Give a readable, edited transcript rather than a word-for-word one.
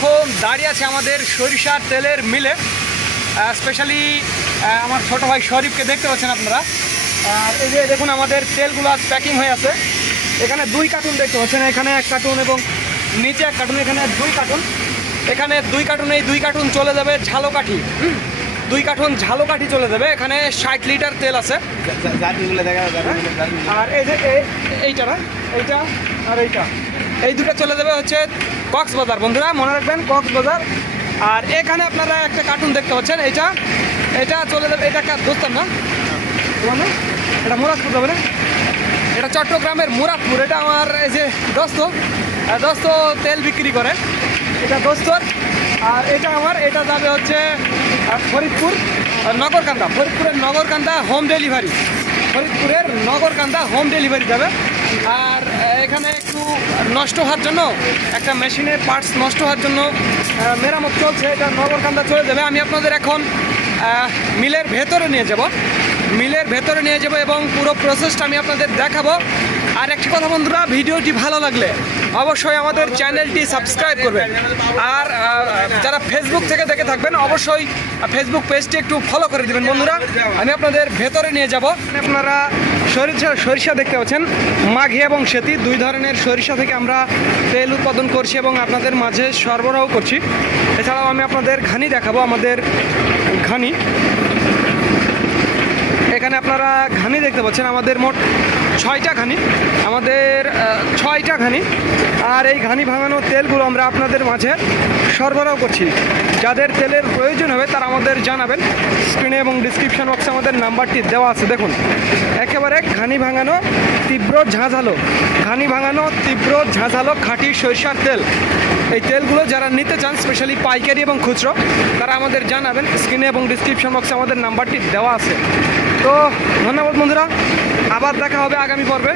এখন দাঁড়িয়ে আছে আমাদের সরিষার তেলের মিলে, স্পেশালি আমার ছোট ভাই শরীফকে দেখতে পাচ্ছেন আপনারা। আর এই যে দেখুন আমাদের তেলগুলো আজ প্যাকিং হয়ে আছে। এখানে 2 কার্টুন দেখতে পাচ্ছেন, এখানে 1 কার্টুন এবং নিচে 1 কার্টুন, এখানে 2 কার্টুন। এখানে 2 কার্টুন, এই 2 কার্টুন চলে যাবে ঝালকাঠি। 2 কার্টুন ঝালকাঠি চলে যাবে। এখানে 60 লিটার তেল আছে। আর এই যে এইটা না, এইটা আর এইটা, এই দুটো চলে যাবে হচ্ছে কক্সবাজার। বন্ধুরা মনে রাখবেন, কক্সবাজার। আর এখানে আপনারা একটা কার্টুন দেখতে পাচ্ছেন, এটা চলে যাবে, এটা দোস্তার না, এটা মুরাদপুর যাবে না, এটা চট্টগ্রামের মুরাদপুর। এটা আমার এই যে দোস্ত তেল বিক্রি করে, এটা দোস্তর। আর এটা আমার, এটা যাবে হচ্ছে ফরিদপুর নগরকান্দা, ফরিদপুরের নগরকান্দা হোম ডেলিভারি, ফরিদপুরের নগরকান্দা হোম ডেলিভারি যাবে। আর এখানে একটু নষ্ট হওয়ার জন্য, একটা মেশিনের পার্টস নষ্ট হওয়ার জন্য মেরামত চলছে, এটা নগরকান্দা চলে যাবে। আমি আপনাদের এখন মিলের ভেতরে নিয়ে যাব এবং পুরো প্রসেসটা আমি আপনাদের দেখাবো। আর একটি কথা বন্ধুরা, ভিডিওটি ভালো লাগলে অবশ্যই আমাদের চ্যানেলটি সাবস্ক্রাইব করবেন। আর যারা ফেসবুক থেকে দেখে থাকবেন অবশ্যই ফেসবুক পেজটি একটু ফলো করে দেবেন। বন্ধুরা আমি আপনাদের ভেতরে নিয়ে যাব। আপনারা সরিষা দেখতে পাচ্ছেন, মাঘি এবং সেতি 2 ধরনের সরিষা থেকে আমরা তেল উৎপাদন করছি এবং আপনাদের মাঝে সরবরাহ করছি। এছাড়াও আমি আপনাদের ঘানি দেখাবো, আমাদের ঘানি। এখানে আপনারা ঘানি দেখতে পাচ্ছেন, আমাদের মোট 6টা ঘানি, আমাদের 6টা ঘানি। আর এই ঘানি ভাঙানো তেলগুলো আমরা আপনাদের মাঝে সরবরাহ করছি। যাদের তেলের প্রয়োজন হবে তারা আমাদের জানাবেন। স্ক্রিনে এবং ডিসক্রিপশন বক্সে আমাদের নাম্বারটি দেওয়া আছে। দেখুন একেবারে ঘানি ভাঙানো তীব্র ঝাঁঝালো খাঁটি সরিষার তেল। এই তেলগুলো যারা নিতে চান, স্পেশালি পাইকারি এবং খুচরো, তারা আমাদের জানাবেন। স্ক্রিনে এবং ডিসক্রিপশন বক্সে আমাদের নাম্বারটি দেওয়া আছে। তো ধন্যবাদ বন্ধুরা, আবার দেখা হবে আগামী পর্বে।